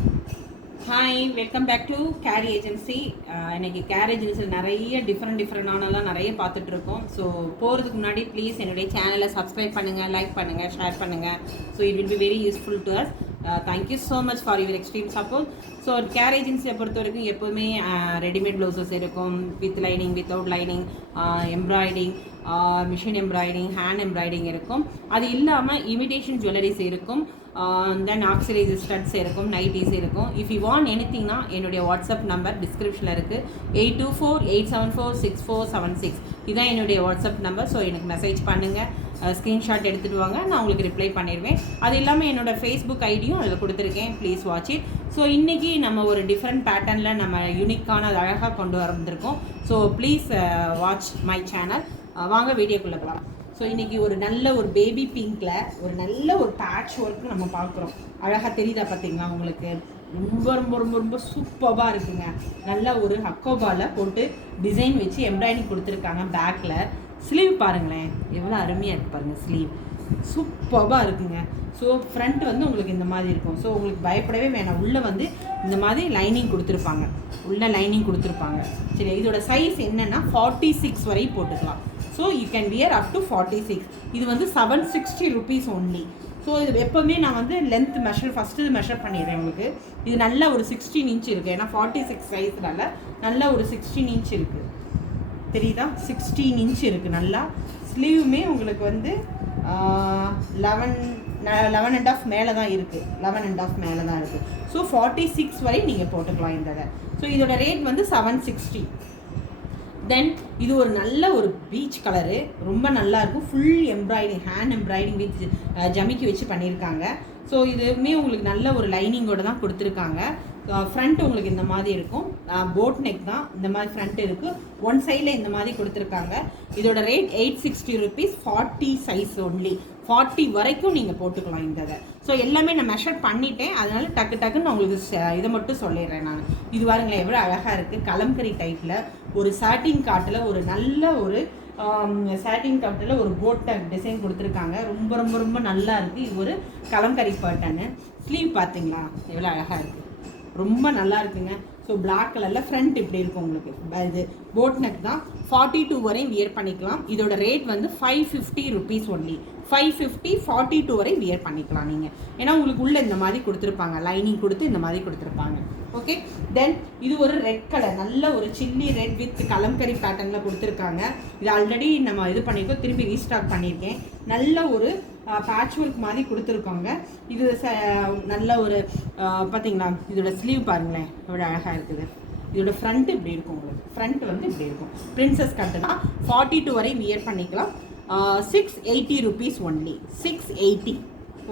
Hi, welcome back to Care Agency. இன்னைக்கு Care ஏஜென்சியில் நிறைய டிஃப்ரெண்டானலாம் நிறைய பார்த்துட்ருக்கோம். ஸோ போகிறதுக்கு முன்னாடி ப்ளீஸ் என்னுடைய சேனலை சப்ஸ்கிரைப் பண்ணுங்கள், லைக் பண்ணுங்கள், ஷேர் பண்ணுங்கள். So it will be very useful to us. Thank you so much for your extreme support. So care ஏஜென்சியை பொறுத்த வரைக்கும் எப்போவுமே ரெடிமேட் ப்ளவுசஸ் இருக்கும், with lining, without lining, embroidering, machine embroidering, hand embroidering இருக்கும். அது இல்லாமல் இமிடேஷன் ஜுவல்லரிஸ் இருக்கும், தென் ஆக்சிடைஸ் ஸ்டட்ஸ் இருக்கும், நைட்டிஸ் இருக்கும். இஃப் யூ வாண்ட் எனிதிங்னா என்னுடைய வாட்ஸ்அப் நம்பர் டிஸ்கிரிப்ஷனில் இருக்குது. 8248746476. இதுதான் என்னுடைய வாட்ஸ்அப் நம்பர். ஸோ எனக்கு மெசேஜ் பண்ணுங்கள், ஸ்க்ரீன்ஷாட் எடுத்துகிட்டு வாங்க, நான் உங்களுக்கு ரிப்ளை பண்ணிடுவேன். அது இல்லாமல் என்னோடய ஃபேஸ்புக் ஐடியும் அதில் கொடுத்துருக்கேன், ப்ளீஸ் வாட்ச் இட். ஸோ இன்றைக்கி நம்ம ஒரு டிஃப்ரெண்ட் பேட்டர்னில் நம்ம யூனிக்கான அழகாக கொண்டு வந்திருக்கோம். So please watch my channel. வாங்க வீடியோக்குள்ளே போகலாம். ஸோ இன்றைக்கி ஒரு நல்ல ஒரு பேபி பிங்க்கில் ஒரு நல்ல ஒரு பேட்ச் ஒர்க்கு நம்ம பார்க்குறோம். அழகாக தெரியுதா பார்த்தீங்களா உங்களுக்கு? ரொம்ப ரொம்ப ரொம்ப ரொம்ப சூப்பராக இருக்குங்க. நல்ல ஒரு ஹக்கோபாவில் போட்டு டிசைன் வச்சு எம்ப்ராய்டிங் கொடுத்துருக்காங்க. பேக்கில் ஸ்லீவ் பாருங்களேன், எவ்வளோ அருமையாக இருக்குது பாருங்கள். ஸ்லீவ் சூப்பராக இருக்குங்க. ஸோ ஃப்ரண்ட் வந்து உங்களுக்கு இந்த மாதிரி இருக்கும். ஸோ உங்களுக்கு பயப்படவே வேணாம். உள்ளே வந்து இந்த மாதிரி லைனிங் கொடுத்துருப்பாங்க, உள்ளே லைனிங் கொடுத்துருப்பாங்க. சரி, இதோட சைஸ் என்னென்னா 46 வரை போட்டுக்கலாம். So you can wear up to 46. இது வந்து 760 rupees ஒன்லி. ஸோ இது எப்போவுமே நான் வந்து லென்த் ஃபஸ்ட்டு மெஷர் பண்ணிடுறேன் உங்களுக்கு. இது நல்ல ஒரு 16 inch இருக்குது, ஏன்னா 46 சைஸ்னால நல்ல ஒரு 16 inch இருக்குது. தெரியுதா? 16 inch இருக்குது நல்லா. ஸ்லீவுமே உங்களுக்கு வந்து 11.5 மேலே தான் இருக்குது, 11.5 மேலே தான் இருக்குது. ஸோ 46 வரை நீங்கள் போட்டுக்கலாம் இந்த இதை. ஸோ இதோட ரேட் வந்து 760. தென் இது ஒரு நல்ல ஒரு பீச் கலரு, ரொம்ப நல்லாயிருக்கும். Full embroidering, hand embroidering with ஜமிக்கி வச்சு பண்ணியிருக்காங்க. ஸோ இதுவுமே உங்களுக்கு நல்ல ஒரு லைனிங்கோடு தான் கொடுத்துருக்காங்க. ஃப்ரண்ட் உங்களுக்கு இந்த மாதிரி இருக்கும், போட் நெக் தான் இந்த மாதிரி ஃப்ரண்ட் இருக்குது. ஒன் சைடில் இந்த மாதிரி கொடுத்துருக்காங்க. இதோட ரேட் 860 rupees, 40 சைஸ் ஒன்லி. 40 வரைக்கும் நீங்கள் போட்டுக்கலாம் இந்த இதை. ஸோ எல்லாமே நான் மெஷர் பண்ணிட்டேன், அதனால டக்குன்னு நான் உங்களுக்கு இதை மட்டும் சொல்லிடுறேன் நான். இது பாருங்களேன் எவ்வளோ அழகாக இருக்குது. கலம்கரி டைப்பில் ஒரு சாட்டின் காட்டில் ஒரு நல்ல ஒரு சாட்டின் காட்டில் ஒரு போட் டிசைன் கொடுத்துருக்காங்க. ரொம்ப ரொம்ப ரொம்ப நல்லா இருக்குது. இது ஒரு கலம்கரி பேட்டர்னு. ஸ்லீவ் பார்த்தீங்களா எவ்வளோ அழகாக இருக்குது, ரொம்ப நல்லா இருக்குங்க. ஸோ பிளாக் கலரில் ஃப்ரண்ட் இப்படி இருக்கும் உங்களுக்கு. இது போட் நெக் தான். 42 வரையும் வியர் பண்ணிக்கலாம். இதோட ரேட் வந்து 550 rupees ஒன்லி. 550, 42 வரை வியர் பண்ணிக்கலாம் நீங்கள். ஏன்னா உங்களுக்கு உள்ளே இந்த மாதிரி கொடுத்துருப்பாங்க, லைனிங் கொடுத்து இந்த மாதிரி கொடுத்துருப்பாங்க. ஓகே, தென் இது ஒரு ரெட் கலர், நல்ல ஒரு சில்லி ரெட் வித் கலம்கரி பேட்டர்னில் கொடுத்துருக்காங்க. இது ஆல்ரெடி நம்ம இது பண்ணியிருக்கோம், திரும்பி ரீஸ்டாக் பண்ணியிருக்கேன். நல்ல ஒரு பேட்ச் ஒர்க் மாதிரி கொடுத்துருக்காங்க. இது நல்ல ஒரு பார்த்தீங்களா, இதோட ஸ்லீவ் பாருங்களேன் எவ்வளோ அழகாக இருக்குது. இதோட ஃப்ரண்ட் இப்படி இருக்கும் உங்களுக்கு. ஃப்ரண்ட் வந்து இப்படி இருக்கும், பிரின்சஸ் கட்டு தான். 42 வரை வியர் பண்ணிக்கலாம். 680 rupees ஒன்லி. 680.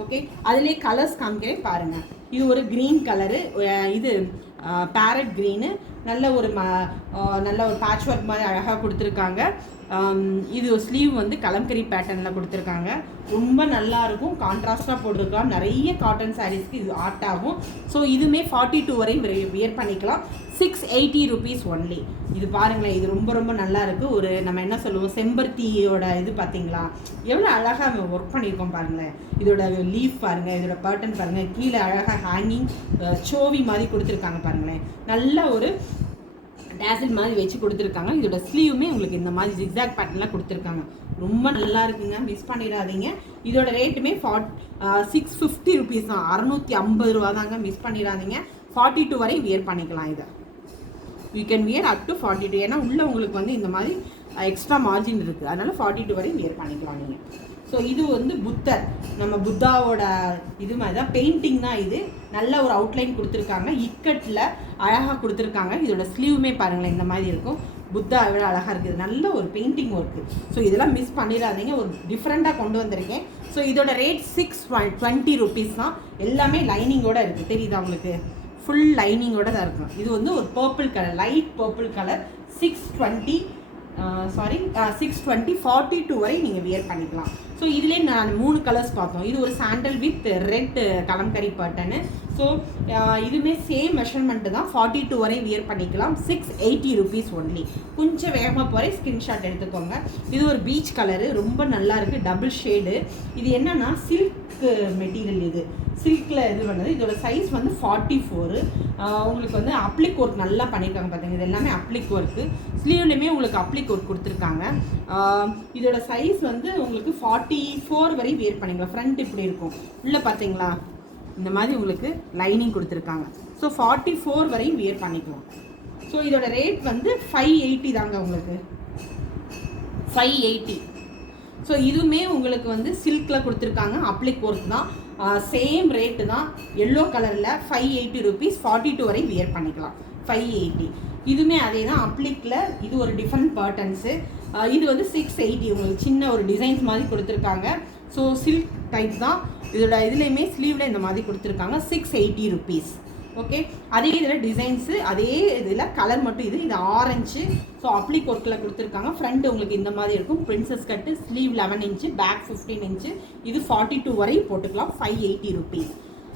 ஓகே, அதுலேயே கலர்ஸ் காமிக்கிறேன் பாருங்கள். இது ஒரு க்ரீன் கலரு, இது பேரட் க்ரீனு, நல்ல ஒரு நல்ல ஒரு பேட்ச் ஒர்க் மாதிரி அழகாக கொடுத்துருக்காங்க. இது ஸ்லீவ் வந்து கலம்கரி பேட்டர்னில் கொடுத்துருக்காங்க. ரொம்ப நல்லாயிருக்கும், கான்ட்ராஸ்டாக போட்டிருக்கலாம். நிறைய காட்டன் சாரீஸ்க்கு இது ஆர்ட் ஆகும். ஸோ இதுவுமே 42 வரை வியர் பண்ணிக்கலாம். 680 rupees ஒன்லி. இது பாருங்களேன், இது ரொம்ப ரொம்ப நல்லா இருக்குது. ஒரு நம்ம என்ன சொல்லுவோம், செம்பருத்தியோட இது பார்த்தீங்களா எவ்வளோ அழகாக ஒர்க் பண்ணியிருக்கோம் பாருங்களேன். இதோட லீஃப் பாருங்கள், இதோட பேட்டர்ன் பாருங்கள். கீழே அழகாக ஹேங்கிங் சோவி மாதிரி கொடுத்துருக்காங்க பாருங்களேன். நல்ல ஒரு டேசில் மாதிரி வச்சு கொடுத்துருக்காங்க. இதோட ஸ்லீவுமே உங்களுக்கு இந்த மாதிரி ஜிக்ஸாக் பேட்டர்ன்லாம் கொடுத்துருக்காங்க. ரொம்ப நல்லா இருக்குங்க, மிஸ் பண்ணிடாதீங்க. இதோட ரேட்டுமே 650 rupees தான், 650 ரூபா தாங்க, மிஸ் பண்ணிடாதீங்க. 42 வரை வியர் பண்ணிக்கலாம். இதை you can wear up to 42, ஏன்னா உள்ளே உங்களுக்கு வந்து இந்த மாதிரி எக்ஸ்ட்ரா மார்ஜின் இருக்குது, அதனால் 42 வரை வியர் பண்ணிக்கலாம் நீங்கள். ஸோ இது வந்து புத்தர், நம்ம புத்தாவோட இது மாதிரி தான், பெயிண்டிங் தான் இது. நல்ல ஒரு அவுட்லைன் கொடுத்துருக்காங்க, இக்கட்டில் அழகாக கொடுத்துருக்காங்க. இதோட ஸ்லீவுமே பாருங்களேன் இந்த மாதிரி இருக்கும். புத்தா எவ்வளோ அழகாக இருக்குது, நல்ல ஒரு பெயிண்டிங் ஒர்க்கு. ஸோ இதெல்லாம் மிஸ் பண்ணிடாதீங்க, ஒரு டிஃப்ரெண்ட்டாக கொண்டு வந்திருக்கேன். ஸோ இதோட ரேட் 620 rupees தான். எல்லாமே லைனிங்கோடு இருக்குது, தெரியுதா உங்களுக்கு? ஃபுல் லைனிங்கோடு தான் இருக்கும். இது வந்து ஒரு purple colour, light purple colour. 620 42 வரை நீங்கள் வியர் பண்ணிக்கலாம். ஸோ இதிலே நான் 3 கலர்ஸ் பார்த்தோம். இது ஒரு sandal with red kalamkari pattern. So so இதுவுமே சேம் மெஷர்மெண்ட்டு தான், 42 வரை வியர் பண்ணிக்கலாம். 680 ருபீஸ் ஒன்லி. கொஞ்சம் வேகமாக போகிறேன், ஸ்க்ரீன்ஷாட் எடுத்துக்கோங்க. இது ஒரு பீச் கலரு, ரொம்ப நல்லா இருக்குது, டபுள் ஷேடு. இது என்னென்னா சில்க் மெட்டீரியல், இது சில்கில் இது பண்ணது. இதோட சைஸ் வந்து 44. உங்களுக்கு வந்து அப்ளிக் ஒர்க் நல்லா பண்ணியிருக்காங்க பார்த்தீங்க, இது எல்லாமே அப்ளிக் ஒர்க்கு. ஸ்லீவ்லேயுமே உங்களுக்கு அப்ளிக் ஒர்க் கொடுத்துருக்காங்க. இதோட சைஸ் வந்து உங்களுக்கு 44 வரை வியர் பண்ணிக்கலாம். ஃப்ரண்ட் இப்படி இருக்கும், உள்ளே பார்த்தீங்களா இந்த மாதிரி உங்களுக்கு லைனிங் கொடுத்துருக்காங்க. ஸோ 44 வரையும் வியர் பண்ணிக்கலாம். ஸோ இதோட ரேட் வந்து 580 தாங்க, உங்களுக்கு 580. ஸோ இதுவுமே உங்களுக்கு வந்து சில்கில் கொடுத்துருக்காங்க, அப்ளிக் ஒர்க் தான், சேம் ரேட்டு தான். எல்லோ கலரில் 580 ருபீஸ், 42 வரை வியர் பண்ணிக்கலாம். 580. இதுவுமே அதே தான், அப்ளிக்கில். இது ஒரு டிஃப்ரெண்ட் பேட்டர்ன்ஸு. இது வந்து 680, உங்களுக்கு சின்ன ஒரு டிசைன்ஸ் மாதிரி கொடுத்துருக்காங்க. ஸோ சில்க் டைப் தான். இதோட இதுலேயுமே ஸ்லீவில் இந்த மாதிரி கொடுத்துருக்காங்க. 680 ருபீஸ். ஓகே, அதே இதில் டிசைன்ஸு, அதே இதில் கலர் மட்டும் இது ஆரஞ்சு. ஸோ அப்ளிக் ஒர்க்கில் கொடுத்துருக்காங்க. ஃப்ரண்ட் உங்களுக்கு இந்த மாதிரி இருக்கும், princess cut, sleeve 11 inch, back 15 inch. இது 42 வரையும் போட்டுக்கலாம். 580 ருபீஸ்.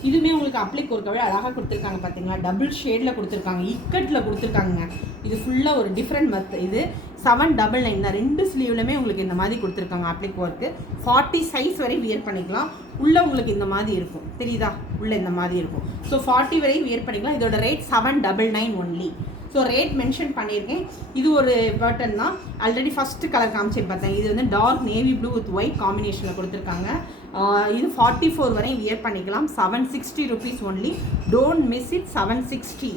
இதுவுமே உங்களுக்கு அப்ளிக் ஒர்க்கவே அழகாக கொடுத்துருக்காங்க பார்த்தீங்களா, டபுள் ஷேடில் கொடுத்துருக்காங்க, இக்கட்டில் கொடுத்துருக்காங்க. இது ஃபுல்லாக ஒரு டிஃப்ரெண்ட் இது 799 தான். 2 ஸ்லீவ்லையுமே உங்களுக்கு இந்த மாதிரி கொடுத்துருக்காங்க அப்ளிக் ஒர்க்கு. 40 சைஸ் வரை வியர் பண்ணிக்கலாம். உள்ளே உங்களுக்கு இந்த மாதிரி இருக்கும், தெரியுதா, உள்ளே இந்த மாதிரி இருக்கும். ஸோ 40 வரை வியர் பண்ணிக்கலாம். இதோட rate 799 only. So rate mention பண்ணியிருக்கேன். இது ஒரு பேட்டர்ன் தான், ஆல்ரெடி ஃபஸ்ட்டு கலர் காமிச்சிட்டு பார்த்தேன். இது வந்து dark navy blue with white காம்பினேஷனில் கொடுத்துருக்காங்க. இது 44 வரையும் வியர் பண்ணிக்கலாம். 760 rupees only. Don't miss it. 760.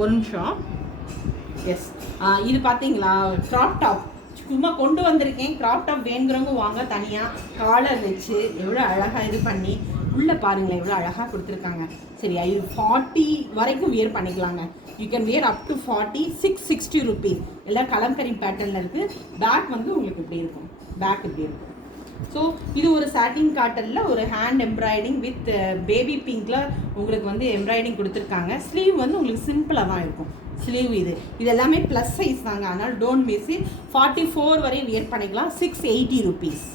ஒரு நிமிஷம். எஸ், இது பார்த்தீங்களா, க்ராப் டாப் சும்மா கொண்டு வந்திருக்கேன். க்ராப் டாப் வேணுங்கிறவங்க வாங்க, தனியாக காலர் வச்சு எவ்வளோ அழகாக இது பண்ணி உள்ளே பாருங்களேன், எவ்வளோ அழகாக கொடுத்துருக்காங்க. சரியா, இது 40 வரைக்கும் வியர் பண்ணிக்கலாங்க. You can wear up to 40. 660 rupees. எல்லாம் கலம்கரி பேட்டர்னில் இருக்குது. பேக் வந்து உங்களுக்கு இப்படி இருக்கும், பேக் இப்படி இருக்கும். ஸோ இது ஒரு சாட்டின் காட்டனில் ஒரு ஹேண்ட் எம்ப்ராய்டிங் வித் பேபி பிங்க்கில் உங்களுக்கு வந்து எம்ப்ராய்டிங் கொடுத்துருக்காங்க. ஸ்லீவ் வந்து உங்களுக்கு சிம்பிளாக தான் இருக்கும். ஸ்லீவ் இது எல்லாமே ப்ளஸ் சைஸ் தாங்க, அதனால் டோன்ட் மிஸ் இட். 44 வரையும் வியர் பண்ணிக்கலாம். 680 ருபீஸ்.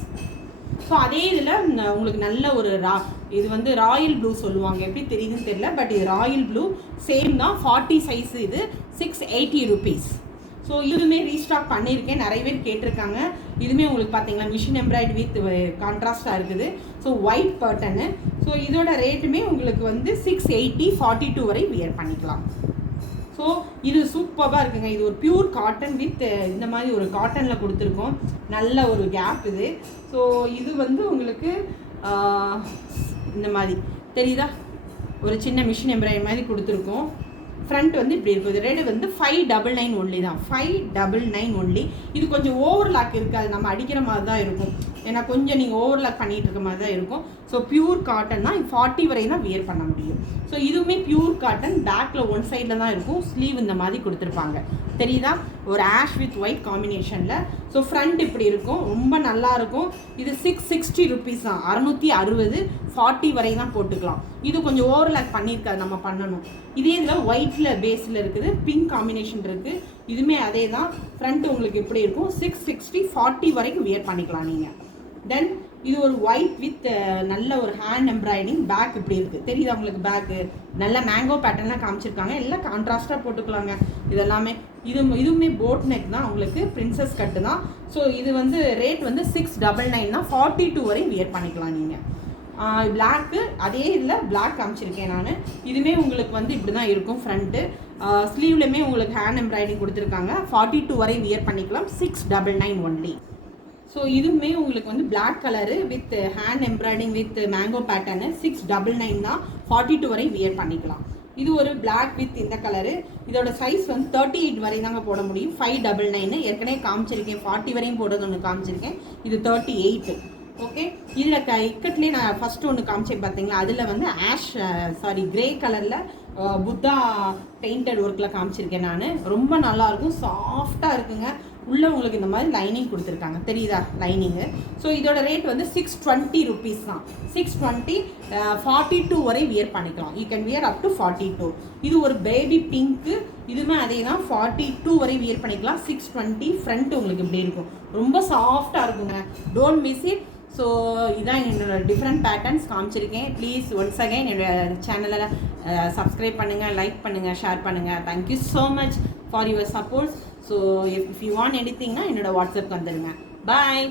ஸோ அதே இதில் உங்களுக்கு நல்ல ஒரு இது வந்து ராயல் ப்ளூ சொல்லுவாங்க, எப்படி தெரியுதுன்னு தெரியல, பட் இது ராயல் ப்ளூ சேம் தான். 40 சைஸு. இது 680 ருபீஸ். ஸோ இதுவுமே ரீஸ்டாக் பண்ணியிருக்கேன், நிறைய பேர் கேட்டிருக்காங்க. இதுவுமே உங்களுக்கு பார்த்தீங்கன்னா மிஷின் எம்ப்ராய்டரி வித் கான்ட்ராஸ்டாக இருக்குது. So white pattern. ஸோ இதோட ரேட்டுமே உங்களுக்கு வந்து 680, 42 வரை வியர் பண்ணிக்கலாம். ஸோ இது சூப்பராக இருக்குங்க. இது ஒரு பியூர் காட்டன் வித் இந்த மாதிரி ஒரு காட்டனில் கொடுத்துருக்கோம். நல்ல ஒரு கேப் இது. ஸோ இது வந்து உங்களுக்கு இந்த மாதிரி தெரியுதா, ஒரு சின்ன மிஷின் எம்ப்ராய்டரி மாதிரி கொடுத்துருக்கோம். ஃப்ரண்ட் வந்து இப்படி இருக்கும். இது ரேட் வந்து 599 ஒன்லி தான். 599 ஒன்லி. இது கொஞ்சம் ஓவர்லாக் இருக்காது, நம்ம அடிக்கிற மாதிரி தான் இருக்கும். ஏன்னா கொஞ்சம் நீங்கள் ஓவர்லாக் பண்ணிகிட்டு இருக்க மாதிரி தான் இருக்கும். ஸோ பியூர் காட்டன் தான். 40 வரை தான் வியர் பண்ண முடியும். ஸோ இதுவுமே பியூர் காட்டன். பேக்கில் ஒன் சைடில் தான் இருக்கும். ஸ்லீவ் இந்த மாதிரி கொடுத்துருப்பாங்க, தெரியுதா, ஒரு ஆஷ் வித் ஒயிட் காம்பினேஷனில். ஸோ ஃப்ரண்ட் இப்படி இருக்கும், ரொம்ப நல்லாயிருக்கும். இது 660 ருபீஸ் தான். 660. 40 வரை தான் போட்டுக்கலாம். இது கொஞ்சம் ஓவர்லாக் பண்ணியிருக்காது, நம்ம பண்ணணும். இதே இதில் ஒயிட்டில் பேஸில் இருக்குது, பிங்க் காம்பினேஷன் இருக்குது. இதுவுமே அதே தான். ஃப்ரண்ட் உங்களுக்கு எப்படி இருக்கும், 660. 40 வரைக்கும் வியர் பண்ணிக்கலாம் நீங்கள். தென் இது ஒரு ஒயிட் வித் நல்ல ஒரு ஹேண்ட் எம்ப்ராய்டிங். பேக் இப்படி இருக்குது, தெரியுதா உங்களுக்கு, பேக்கு நல்ல மேங்கோ பேட்டர்லாம் காமிச்சிருக்காங்க. எல்லாம் கான்ட்ராஸ்டாக போட்டுக்கலாங்க இதெல்லாமே. இதுவுமே போட் நெக் தான், உங்களுக்கு பிரின்சஸ் கட்டு தான். ஸோ இது வந்து ரேட் வந்து 699 தான். 42 வரை வியர் பண்ணிக்கலாம் நீங்கள். பிளாக்கு அதே இதில் பிளாக் காமிச்சிருக்கேன் நான். இதுவுமே உங்களுக்கு வந்து இப்படி தான் இருக்கும் ஃப்ரண்ட்டு. ஸ்லீவ்லையுமே உங்களுக்கு ஹேண்ட் எம்ப்ராய்டிங் கொடுத்துருக்காங்க. 42 வரை வியர் பண்ணிக்கலாம். 699 ஒன்லி. ஸோ இதுவுமே உங்களுக்கு வந்து black colour with hand embroidering with mango pattern. 699 தான். 42 வரை வியர் பண்ணிக்கலாம். இது ஒரு பிளாக் வித் இந்த கலரு. இதோட சைஸ் வந்து 38 வரை தாங்க போட முடியும். 599. ஏற்கனவே காமிச்சிருக்கேன், 40 வரையும் போடுறது ஒன்று காமிச்சிருக்கேன். இது 38. ஓகே, இதில் இக்கட்லேயே நான் ஃபஸ்ட்டு ஒன்று காமிச்சேன் பார்த்தீங்களா, அதில் வந்து கிரே கலரில் புத்தா பெயிண்டட் ஒர்க்கில் காமிச்சிருக்கேன் நான். ரொம்ப நல்லாயிருக்கும், சாஃப்டாக இருக்குங்க. உள்ளே உங்களுக்கு இந்த மாதிரி லைனிங் கொடுத்துருக்காங்க, தெரியுதா லைனிங்கு. ஸோ இதோட ரேட் வந்து 620 rupees தான். 620, 42 வரை வியர் பண்ணிக்கலாம். You can wear up to 42. இது ஒரு பேபி பிங்க்கு, இதுவுமே அதே தான், 42 வரை வியர் பண்ணிக்கலாம். 620. ஃப்ரண்ட் உங்களுக்கு இப்படி இருக்கும், ரொம்ப சாஃப்டாக இருக்குங்க. Don't miss it. ஸோ இதான் என்னோட டிஃப்ரெண்ட் பேட்டர்ன்ஸ் காமிச்சிருக்கேன். ப்ளீஸ் ஒன்ஸ் அகைன் என்னோடய சேனலில் சப்ஸ்கிரைப் பண்ணுங்கள், லைக் பண்ணுங்கள், ஷேர் பண்ணுங்கள். Thank you so much for your support. So if you want எனிதிங்னா என்னோடய வாட்ஸ்அப் வந்துடுங்க. பாய்.